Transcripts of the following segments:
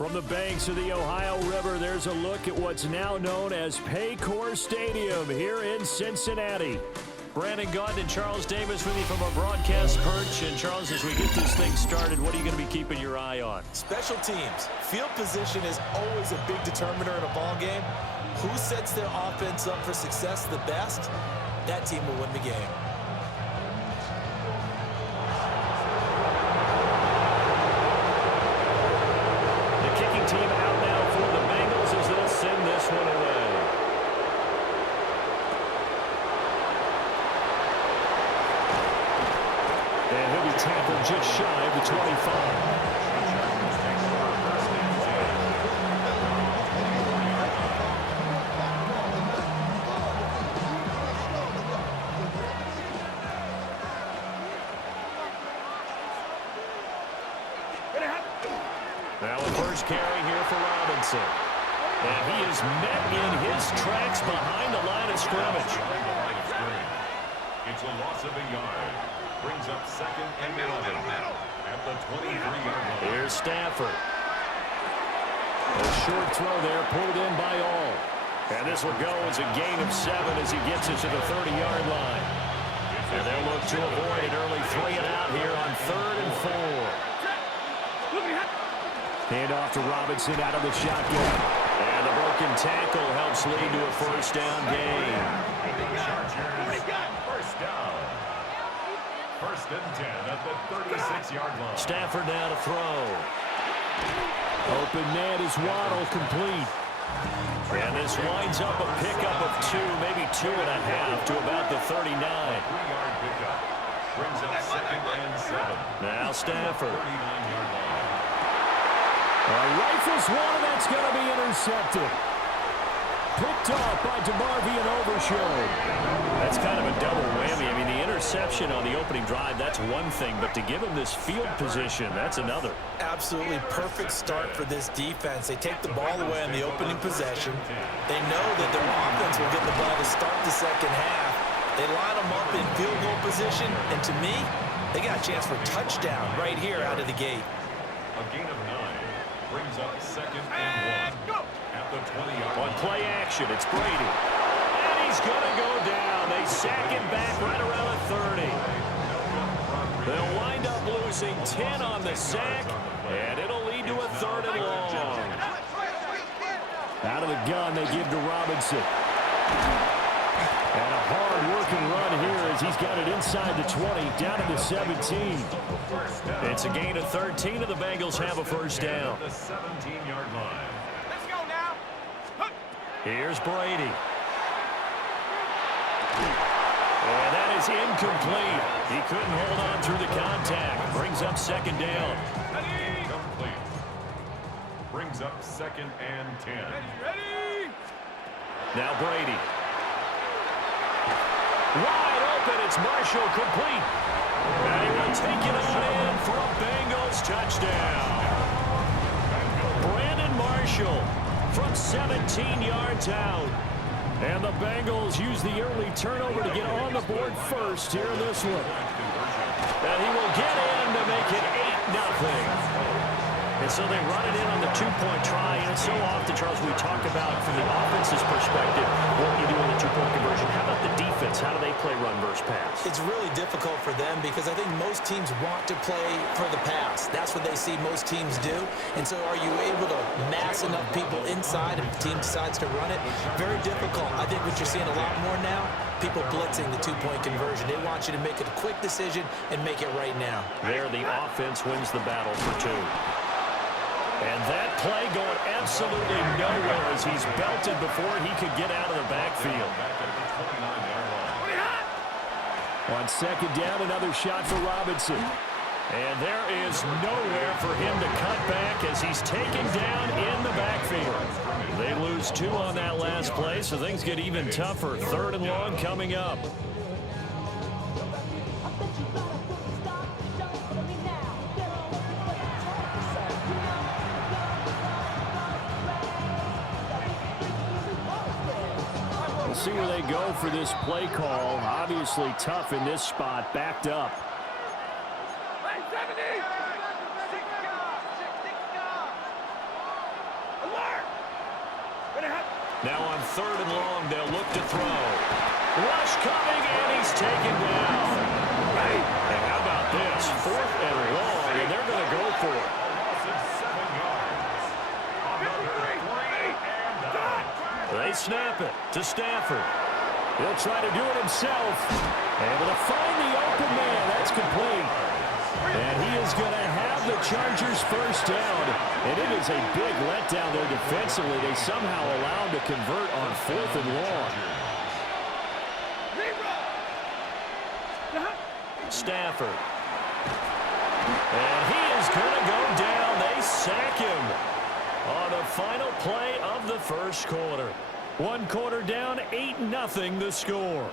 From the banks of the Ohio River, there's a look at what's now known as Paycor Stadium here in Cincinnati. Brandon Gaudin and Charles Davis with you from our broadcast perch. And Charles, as we get this thing started, what are you going to be keeping your eye on? Special teams. Field position is always a big determiner in a ball game. Who sets their offense up for success the best, that team will win the game. Team out now for the Bengals as they'll send this one away. And he'll be tackled just shy of the 25. Now a first carry here for Robinson. And he is met in his tracks behind the line of scrimmage. It's a loss of a yard. Brings up second and 11 at the 23-yard line. Here's Stafford. A short throw there pulled in by all. And this will go as a gain of 7 as he gets it to the 30-yard line. And they'll look to avoid an early 3 and out here on 3rd and 4. Hand off to Robinson out of the shotgun. And the broken tackle helps lead to a first down gain. First down. 1st and 10 at the 36-yard line. Stafford now to throw. Open man is Waddle, complete. And this winds up a pickup of 2, maybe 2.5 to about the 39. 3-yard pickup. Brings up 2nd and 7. Now Stafford. 39-yard line. Rifles one, and that's going to be intercepted. Picked off by DeMarvin and Overshown. That's kind of a double whammy. I mean, the interception on the opening drive, that's one thing, but to give him this field position, that's another. Absolutely perfect start for this defense. They take the ball away in the opening possession. They know that their offense will get the ball to start the second half. They line them up in field goal position, and to me, they got a chance for a touchdown right here out of the gate. A gain of 9. Brings up 2nd and 1 at the 20-yard line. On play action, it's Brady. And he's going to go down. They sack him back right around the 30. They'll wind up losing 10 on the sack, and it'll lead to a 3rd and long. Out of the gun, they give to Robinson. And a hard-working run here as he's got it inside the 20, down to the 17. It's a gain of 13, and the Bengals have a first down. The 17-yard line. Let's go now. Here's Brady. And that is incomplete. He couldn't hold on through the contact. Brings up 2nd down. Complete. Brings up 2nd and 10. Ready? Now Brady. Wide open, it's Marshall, complete. And he will take it on in for a Bengals touchdown. Brandon Marshall from 17 yards out. And the Bengals use the early turnover to get on the board first here in this one. And he will get in to make it 8-0. And so they run it in on the 2-point try. And so often, Charles, we talk about from the offense's perspective what you do in the 2-point conversion. How about the defense? How do they play run versus pass? It's really difficult for them because I think most teams want to play for the pass. That's what they see most teams do. And so are you able to mass enough people inside if the team decides to run it? Very difficult. I think what you're seeing a lot more now, people blitzing the 2-point conversion. They want you to make a quick decision and make it right now. There, the offense wins the battle for 2. And that play going absolutely nowhere as he's belted before he could get out of the backfield. On 2nd down, another shot for Robinson. And there is nowhere for him to cut back as he's taken down in the backfield. They lose 2 on that last play, so things get even tougher. 3rd and long coming up. See where they go for this play call. Obviously tough in this spot, backed up. Now on 3rd and long, they'll look to throw. Rush coming, and he's taken down. And how about this? 4th and long, and they're going to go for it. They snap it to Stafford. He'll try to do it himself. Able to find the open man. That's complete. And he is going to have the Chargers first down. And it is a big letdown there defensively. They somehow allow him to convert on 4th and long. Stafford. And he is going to go down. They sack him on the final play of the first quarter. 1 quarter down, 8-0 the score.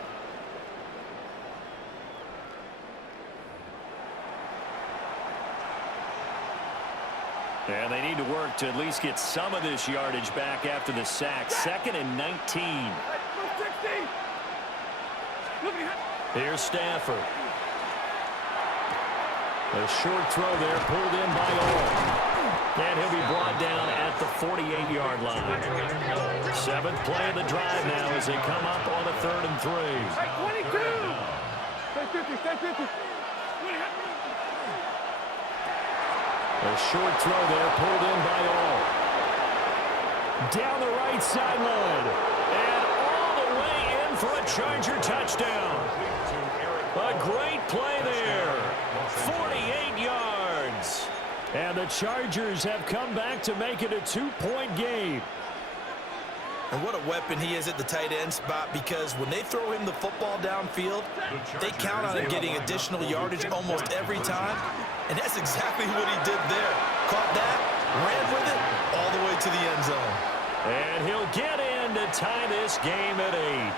And they need to work to at least get some of this yardage back after the sack. 2nd and 19. Here's Stafford. A short throw there, pulled in by all. And he'll be brought down at the 48-yard line. 7th play of the drive now as they come up on a 3rd and 3. A short throw there, pulled in by all. Down the right sideline. And all the way in for a Charger touchdown. A great play there. 48 yards. And the Chargers have come back to make it a 2-point game. And what a weapon he is at the tight end spot, because when they throw him the football downfield, they count on him getting additional yardage almost every time. And that's exactly what he did there. Caught that, ran with it, all the way to the end zone. And he'll get in to tie this game at 8.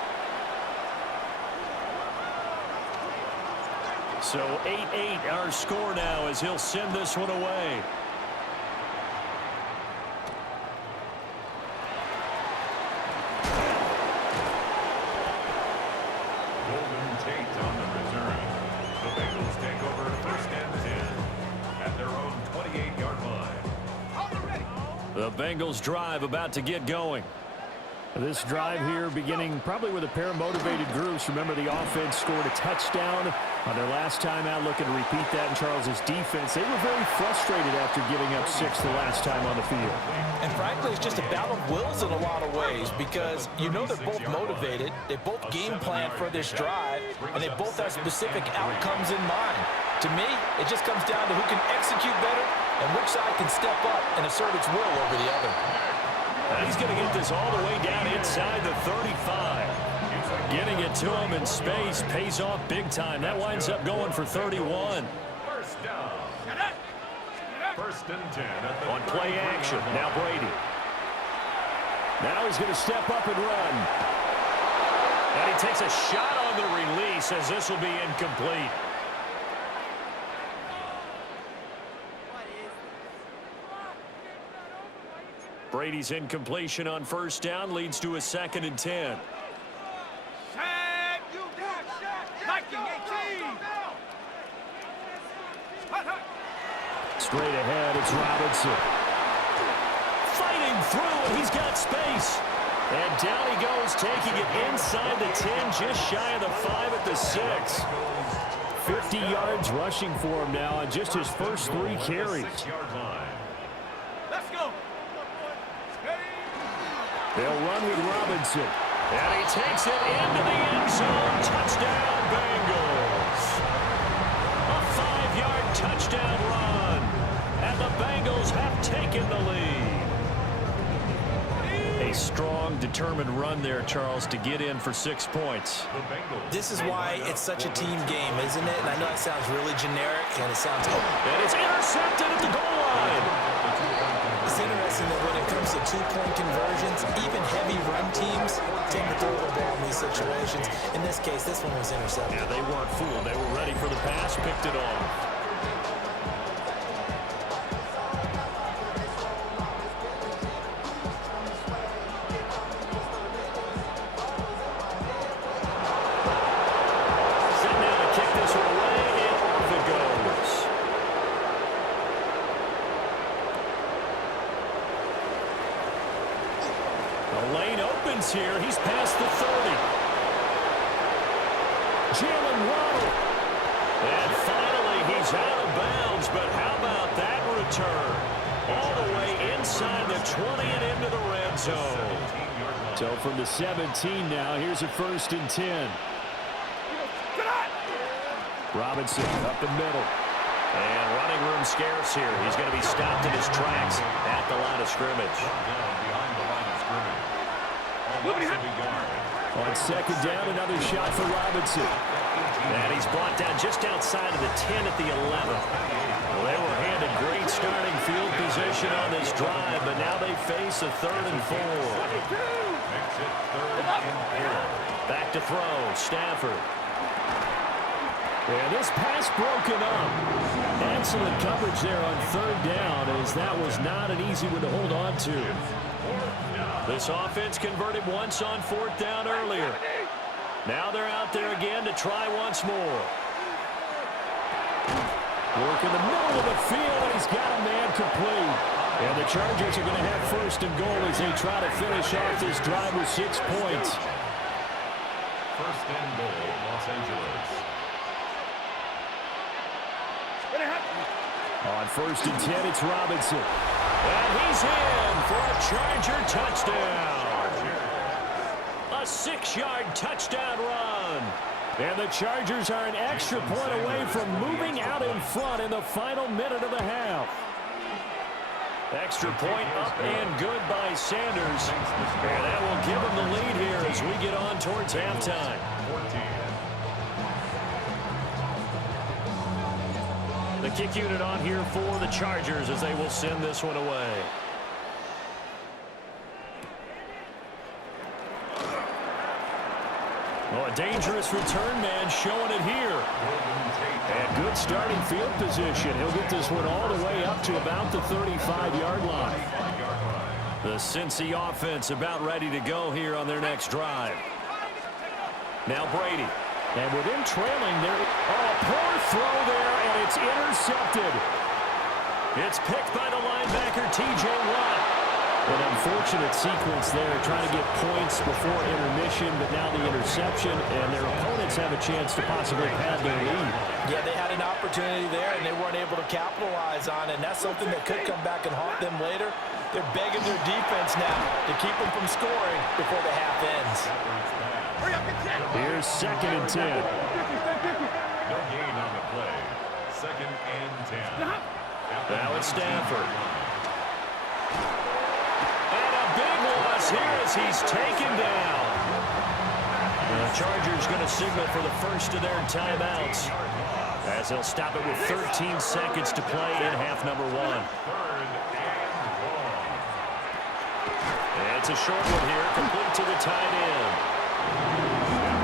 So 8-8 our score now as he'll send this one away. Golden Tate on the return. The Bengals take over 1st and 10 at their own 28-yard line. The Bengals drive about to get going. This drive here beginning probably with a pair of motivated groups. Remember, the offense scored a touchdown on their last time out, looking to repeat that in Charles's defense. They were very frustrated after giving up 6 the last time on the field. And frankly, it's just a battle of wills in a lot of ways, because you know they're both motivated, they both game plan for this drive, and they both have specific outcomes in mind. To me, it just comes down to who can execute better and which side can step up and assert its will over the other. And he's going to get this all the way down inside the 35. Getting it to him in space pays off big time. That winds up going for 31. First down. 1st and 10 at the On play action, now Brady. Now he's going to step up and run. And he takes a shot on the release as this will be incomplete. Brady's incompletion on 1st down leads to a 2nd and 10. Straight ahead, it's Robinson. Fighting through, and he's got space. And down he goes, taking it inside the 10, just shy of the 5 at the 6. 50 yards rushing for him now on just his first 3 carries. Let's go. They'll run with Robinson. And he takes it into the end zone. Touchdown, Bengals. A 5-yard touchdown run. And the Bengals have taken the lead. A strong, determined run there, Charles, to get in for 6 points. This is why it's such a team game, isn't it? And I know it sounds really generic, and it sounds... And it's intercepted at the goal line. It's interesting that when it comes to 2-point conversions, even heavy run teams tend to throw the ball in these situations. In this case, this one was intercepted. Yeah, they weren't fooled. They were ready for the pass, picked it off. The lane opens here. He's past the 30. Jalen Waddle. And finally, he's out of bounds. But how about that return? All the way inside the 20 and into the red zone. So from the 17 now, here's a 1st and 10. Robinson up the middle. And running room scarce here. He's going to be stopped in his tracks at the line of scrimmage. On 2nd down, another shot for Robinson. And he's brought down just outside of the 10 at the 11. Well, they were handed great starting field position on this drive, but now they face a 3rd and 4. Back to throw, Stafford. And this pass broken up. Excellent coverage there on 3rd down, as that was not an easy one to hold on to. This offense converted once on 4th down earlier. Now they're out there again to try once more. Work in the middle of the field, and he's got a man complete. And the Chargers are going to have 1st and goal as they try to finish off this drive with 6 points. 1st and goal, Los Angeles. On 1st and 10, it's Robinson. And he's in for a Charger touchdown. A 6-yard touchdown run. And the Chargers are an extra point away from moving out in front in the final minute of the half. Extra point up and good by Sanders. And that will give him the lead here as we get on towards halftime. The kick unit on here for the Chargers as they will send this one away. Oh, a dangerous return man showing it here. And good starting field position. He'll get this one all the way up to about the 35-yard line. The Cincy offense about ready to go here on their next drive. Now Brady. And with him trailing there, oh, poor throw there, and it's intercepted. It's picked by the linebacker, T.J. Watt. An unfortunate sequence there, trying to get points before intermission, but now the interception, and their opponents have a chance to possibly pad their lead. Yeah, they had an opportunity there, and they weren't able to capitalize on it, and that's something that could come back and haunt them later. They're begging their defense now to keep them from scoring before the half ends. Here's 2nd and 10. No gain on the play. 2nd and 10. Now it's Stafford. And a big loss here as he's taken down. The Chargers going to signal for the first of their timeouts as they'll stop it with 13 seconds to play in half number 1. And it's a short one here, complete to the tight end.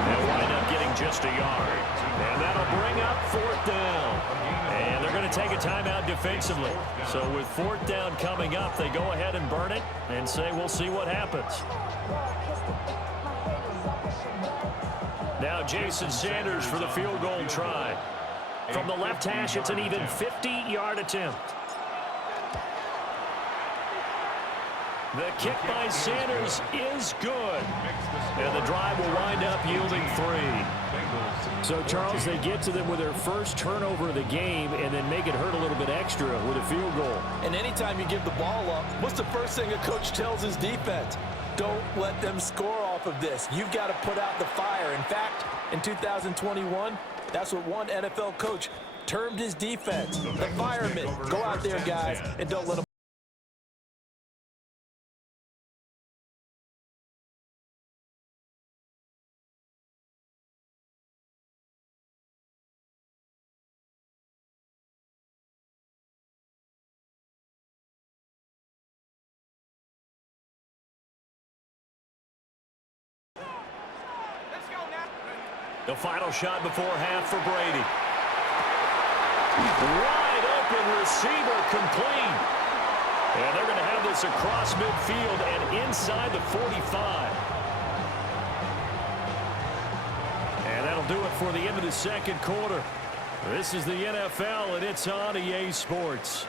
They'll wind up getting just a yard. And that'll bring up 4th down. And they're going to take a timeout defensively. So with 4th down coming up, they go ahead and burn it and say, we'll see what happens. Now Jason Sanders for the field goal try. From the left hash, it's an even 50-yard attempt. The kick by Sanders is good. And the drive will wind up yielding 3. So, Charles, they get to them with their first turnover of the game and then make it hurt a little bit extra with a field goal. And anytime you give the ball up, what's the first thing a coach tells his defense? Don't let them score off of this. You've got to put out the fire. In fact, in 2021, that's what one NFL coach termed his defense. The firemen. Go out there, guys, and don't let them. The final shot before half for Brady. Wide open receiver complete. And they're going to have this across midfield and inside the 45. And that'll do it for the end of the 2nd quarter. This is the NFL, and it's on EA Sports.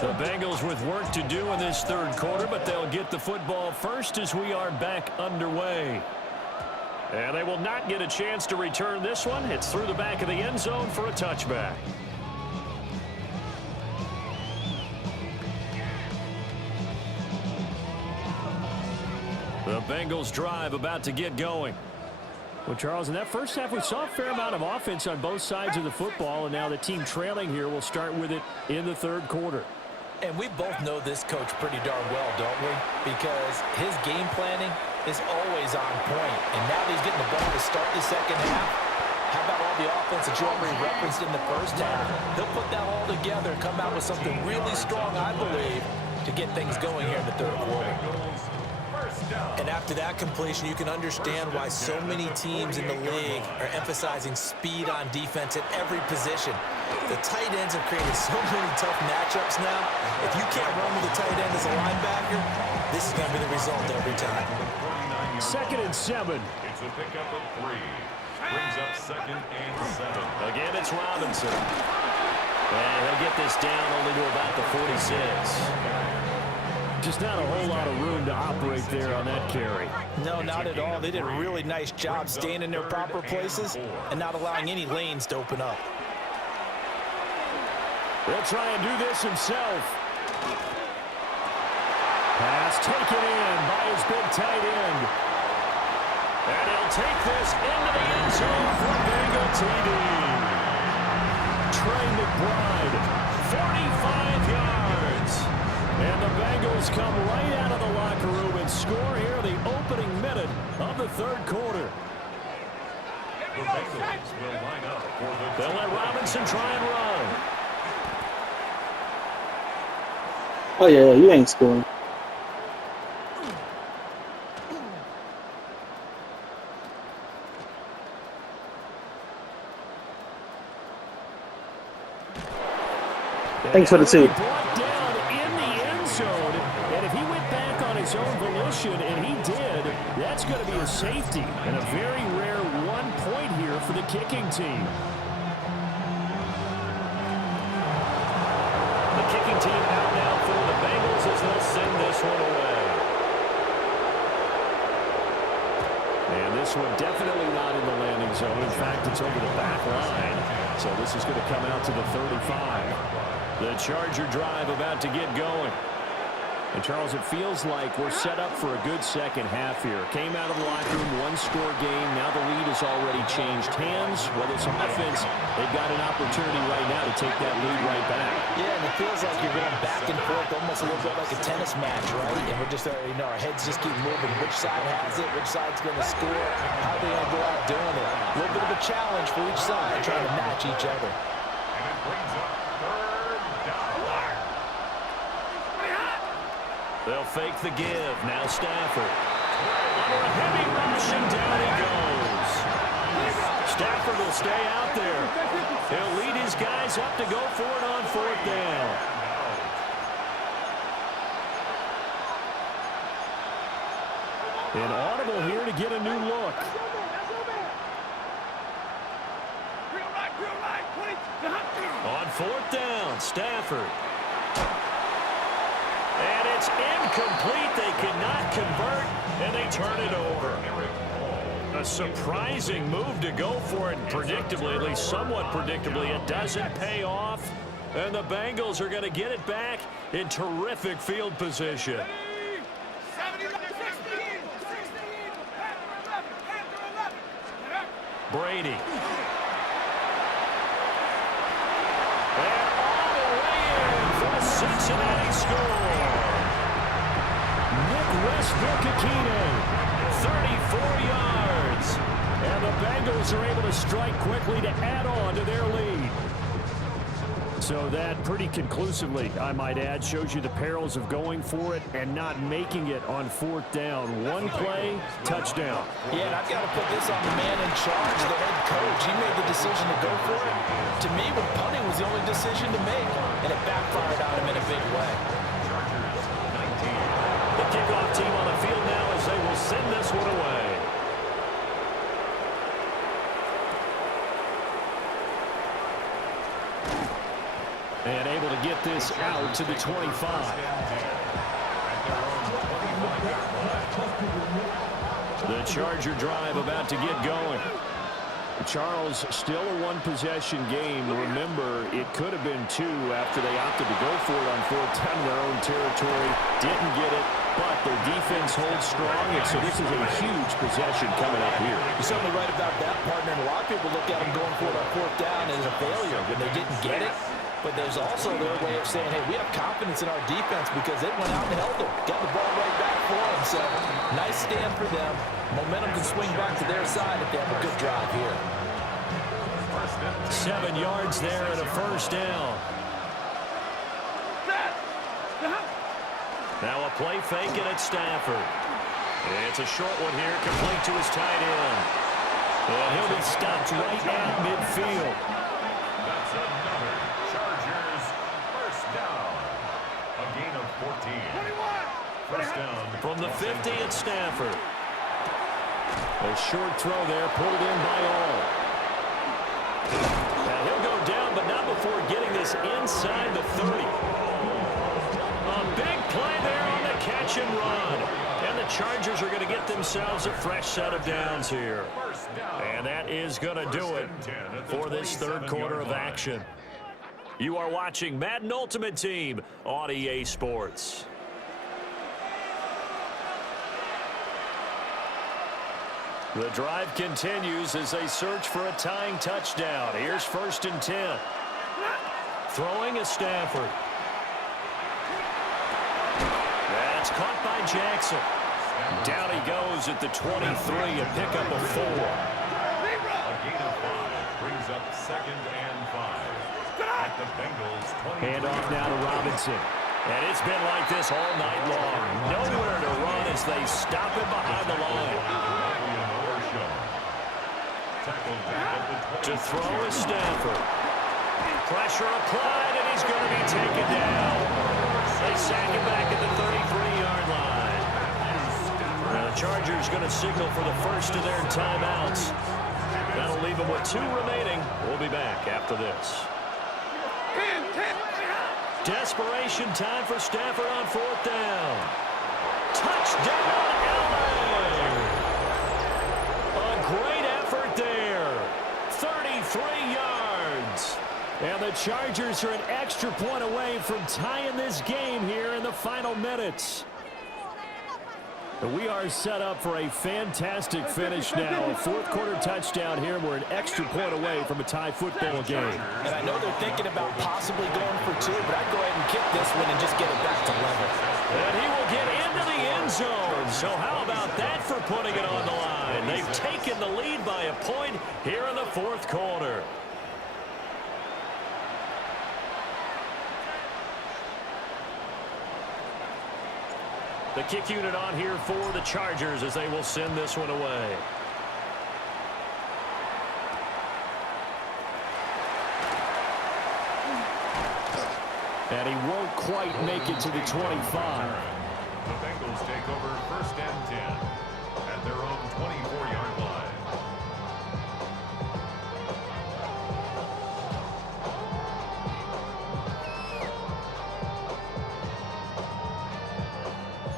The Bengals with work to do in this third quarter, but they'll get the football first as we are back underway. And they will not get a chance to return this one. It's through the back of the end zone for a touchback. The Bengals drive about to get going. Well, Charles, in that first half, we saw a fair amount of offense on both sides of the football, and now the team trailing here will start with it in the third quarter. And we both know this coach pretty darn well, don't we? Because his game planning is always on point. And now that he's getting the ball to start the second half, how about all the offense that you already referenced in the first half? He'll put that all together and come out with something really strong, I believe, to get things going here in the third quarter. And after that completion, you can understand why so many teams in the league are emphasizing speed on defense at every position. The tight ends have created so many tough matchups now. If you can't run with a tight end as a linebacker, this is going to be the result every time. 2nd and 7. It's a pickup of 3. Brings up 2nd and 7. Again, it's Robinson. And he'll get this down only to about the 46. Just not a whole lot of room to operate there on that carry. No, not at all. They did a really nice job staying in their proper places and not allowing any lanes to open up. He'll try and do this himself. Pass taken in by his big tight end. And he'll take this into the end zone for Bengal TD. Trey McBride, 45 yards. And the Bengals come right out of the locker room and score here in the opening minute of the third quarter. The Bengals will line up for the... They'll let Robinson try and run. Oh, yeah, you ain't scoring. Thanks for the 2. And he did. That's going to be a safety and a very rare 1 point here for the kicking team. The kicking team out now for the Bengals as they'll send this one away. And this one definitely not in the landing zone. In fact, it's over the back line. So this is going to come out to the 35. The Charger drive about to get going. And, Charles, it feels like we're set up for a good second half here. Came out of the locker room, one-score game. Now the lead has already changed hands. Whether it's offense, they've got an opportunity right now to take that lead right back. Yeah, and it feels like you're going back and forth, almost a little bit like a tennis match, right? And we're just, our heads just keep moving. Which side has it? Which side's going to score? How are they going to go out doing it? A little bit of a challenge for each side, trying to match each other. And it brings up 3rd down. They'll fake the give. Now Stafford. Under a heavy rush, and down he goes. Stafford will stay out there. He'll lead his guys up to go for it on 4th down. An audible here to get a new look. On 4th down, Stafford. And it's incomplete. They cannot convert, and they turn it over. A surprising move to go for it, predictably, at least somewhat predictably. It doesn't pay off, and the Bengals are going to get it back in terrific field position. Brady. And all the way in for a Cincinnati score. Westbrook-Akine, 34 yards. And the Bengals are able to strike quickly to add on to their lead. So that pretty conclusively, I might add, shows you the perils of going for it and not making it on 4th down. One play, touchdown. Yeah, and I've got to put this on the man in charge, the head coach. He made the decision to go for it. To me, when punting was the only decision to make, and it backfired on him in a big way. The kickoff team on the field now as they will send this one away. And able to get this out to the 25. The Charger drive about to get going. Charles, still a one-possession game. Remember, it could have been two after they opted to go for it on fourth down in their own territory. Didn't get it, but their defense holds strong, and so this is a huge possession coming up here. You're certainly right about that, partner. And a lot of people look at them going for it on fourth down as a failure when they didn't get it. But there's also their way of saying, hey, we have confidence in our defense because it went out and held them. Got the ball right back for them. So, nice stand for them. Momentum can swing back to their side if they have a good drive here. 7 yards there and a first down. Now a play fake and it's Stafford. It's a short one here, complete to his tight end. And he'll be stopped right at midfield. That's another Chargers first down. A gain of 14. First down. From the 50 at Stafford. A short throw there, pulled in by all. Now he'll go down, but not before getting this inside the 30. A big play there on the catch and run. And the Chargers are going to get themselves a fresh set of downs here. And that is going to do it for this third quarter of action. You are watching Madden Ultimate Team on EA Sports. The drive continues as they search for a tying touchdown. Here's 1st and 10. Throwing is Stafford. That's caught by Jackson. Down he goes at the 23, a pickup of 4. A gain of 5 brings up 2nd and 5 at the Bengals 20. Hand off now to Robinson. And it's been like this all night long. Nowhere to run as they stop him behind the line. To throw is Stafford. Pressure applied, and he's going to be taken down. They sack him back at the 33-yard line. Now the Chargers going to signal for the first of their timeouts. That'll leave them with 2 remaining. We'll be back after this. Desperation time for Stafford on 4th down. Touchdown, LA! A great effort there. 33 yards. And the Chargers are an extra point away from tying this game here in the final minutes. We are set up for a fantastic finish now. A 4th quarter touchdown here. We're an extra point away from a tie football game. And I know they're thinking about possibly going for 2, but I'd go ahead and kick this one and just get it back to level. And he will get into the end zone. So how about that for putting it on the line? They've taken the lead by a point here in the 4th quarter. The kick unit on here for the Chargers as they will send this one away. And he won't quite make it to the 25. The Bengals take over 1st and 10 at their own 24-yard line.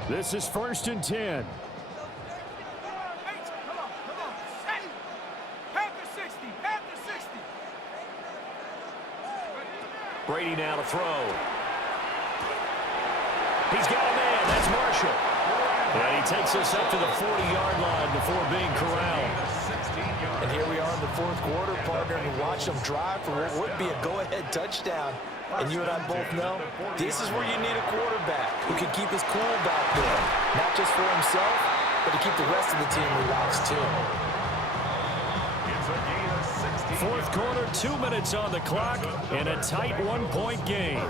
This is 1st and 10. Brady now to throw. He's got a man. That's Marshall. And he takes us up to the 40-yard line before being corralled. And here we are in the 4th quarter, partner, and watch them drive for what would be a go-ahead touchdown. And you and I both know this is where you need a quarterback who can keep his cool back there. Not just for himself, but to keep the rest of the team relaxed too. 4th quarter, 2 minutes on the clock, and a tight 1-point game.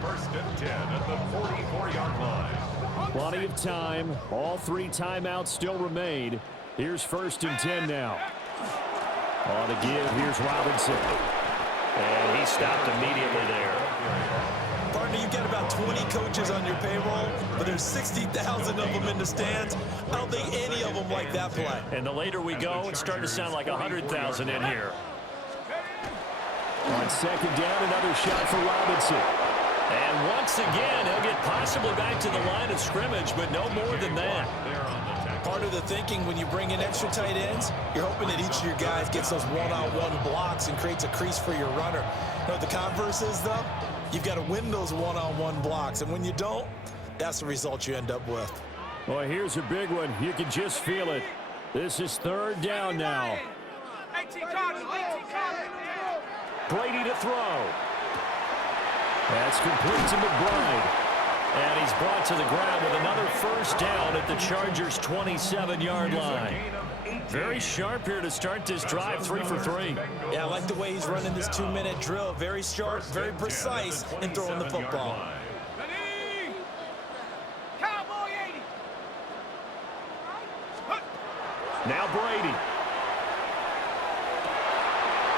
1st and 10 at the 44-yard line. Plenty of time. All 3 timeouts still remain. Here's 1st and 10 now. On the give, here's Robinson. And he stopped immediately there. Partner, you've got about 20 coaches on your payroll, but there's 60,000 of them in the stands. I don't think any of them like that play. And the later we go, it's starting to sound like 100,000 in here. On second down, another shot for Robinson. And once again, he'll get possibly back to the line of scrimmage, but no more than that. Part of the thinking when you bring in extra tight ends, you're hoping that each of your guys gets those one-on-one blocks and creates a crease for your runner. You know what the converse is, though? You've got to win those one-on-one blocks, and when you don't, that's the result you end up with. Well, here's a big one. You can just feel it. This is third down now. 18 Cardinals, 18 Cardinals. Brady to throw. That's complete to McBride. And he's brought to the ground with another first down at the Chargers' 27-yard line. Very sharp here to start this drive, 3 for 3. Yeah, I like the way he's running this 2-minute drill. Very sharp, very precise in throwing the football. Ready? Cowboy 80. Now Brady.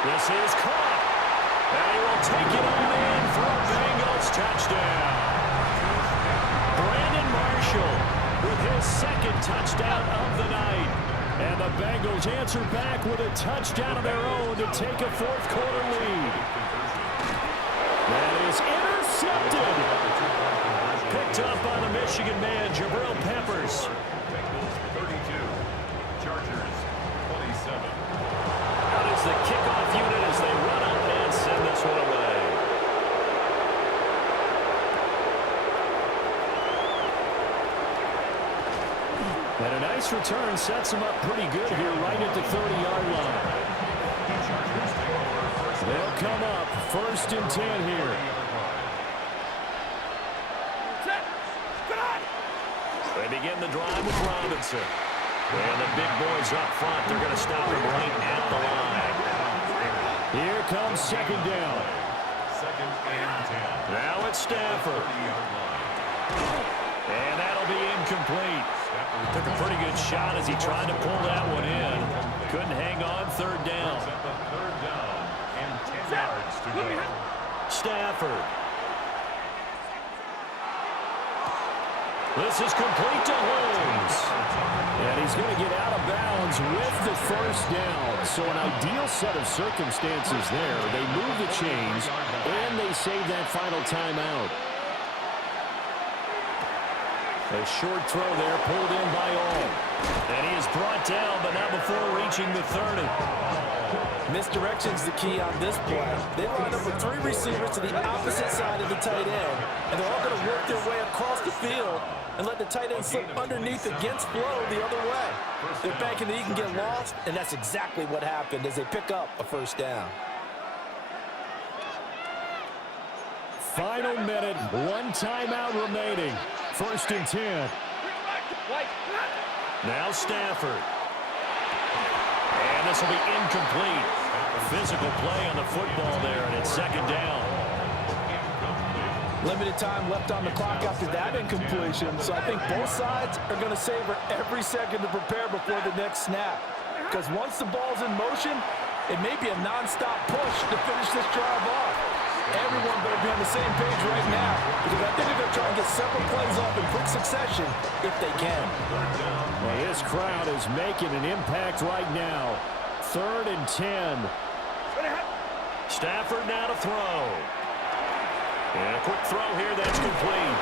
This is caught. And he will take it on in for a Bengals touchdown. Brandon Marshall with his second touchdown of the night. And the Bengals answer back with a touchdown of their own to take a fourth-quarter lead. That is intercepted. Picked up by the Michigan man, Jabril Peppers. Bengals 32, Chargers 27. Out is the kickoff unit as they run up and send this one away. And a nice return sets him up pretty good here right at the 30-yard line. They'll come up first and 10 here. They begin the drive with Robinson. And the big boys up front, they're going to stop him right at the line. Here comes second down. Second and 10. Now it's Stafford. And that'll be incomplete. Took a pretty good shot as he tried to pull that one in. Couldn't hang on, third down. Third down and 10 yards to go. Stafford. This is complete to Holmes. And he's going to get out of bounds with the first down. So an ideal set of circumstances there. They move the chains, and they save that final timeout. A short throw there pulled in by all. And he is brought down, but not before reaching the 30. Misdirection's the key on this play. They line up with 3 receivers to the opposite side of the tight end, and they're all going to work their way across the field and let the tight end slip underneath against flow the other way. They're banking that he can get lost, and that's exactly what happened as they pick up a first down. Final minute, 1 timeout remaining. First and 10. Now Stafford. And this will be incomplete. Physical play on the football there, and it's second down. Limited time left on the clock after that incompletion, so I think both sides are going to savor every second to prepare before the next snap. Because once the ball's in motion, it may be a nonstop push to finish this drive off. Everyone better be on the same page right now, because I think they're going to try and get several plays off in quick succession if they can. Well, this crowd is making an impact right now. Third and 10. Stafford now to throw. And a quick throw here, that's complete.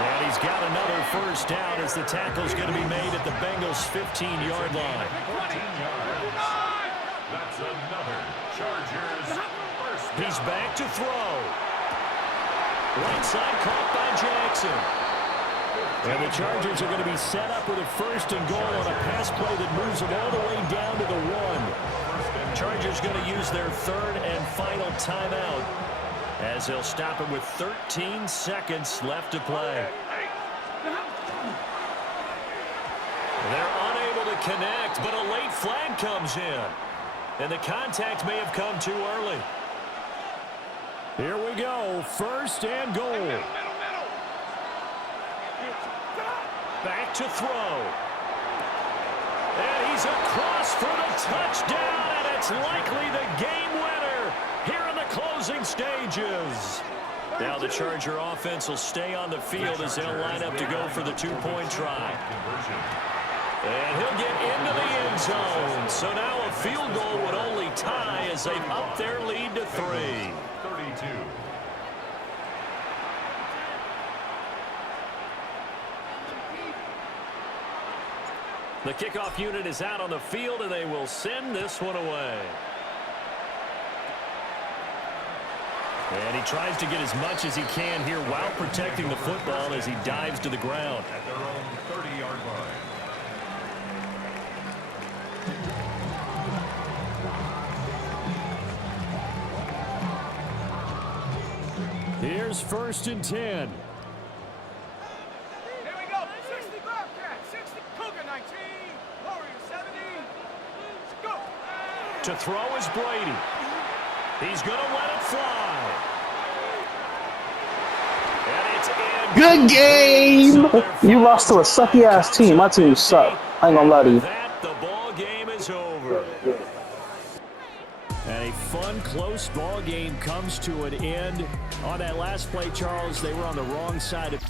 And he's got another first down as the tackle's going to be made at the Bengals' 15-yard line. That's another Chargers first down. He's back to throw. Right side caught by Jackson. And the Chargers are going to be set up with a first and goal on a pass play that moves them all the way down to the 1. Chargers going to use their third and final timeout as they'll stop it with 13 seconds left to play. They're unable to connect, but a late flag comes in. And the contact may have come too early. Here we go, first and goal. Back to throw. And he's across for the touchdown, and it's likely the game winner here in the closing stages. Now the Charger offense will stay on the field as they'll line up to go for the 2-point try. And he'll get into the end zone. So now a field goal would only tie as they've upped their lead to 3. 32. The kickoff unit is out on the field, and they will send this one away. And he tries to get as much as he can here while protecting the football as he dives to the ground. At their own 30-yard line. Here's 1st and 10. Here we go. 60 Bobcat, 60 Cougar 19, Warrior 70. Go. To throw is Brady. He's going to let it fly. And it's in. Good game! You lost to a sucky-ass team. My team sucked. I ain't gonna lie to you. That, the ball game is over. And a fun, close ball game comes to an end. On that last play, Charles, they were on the wrong side of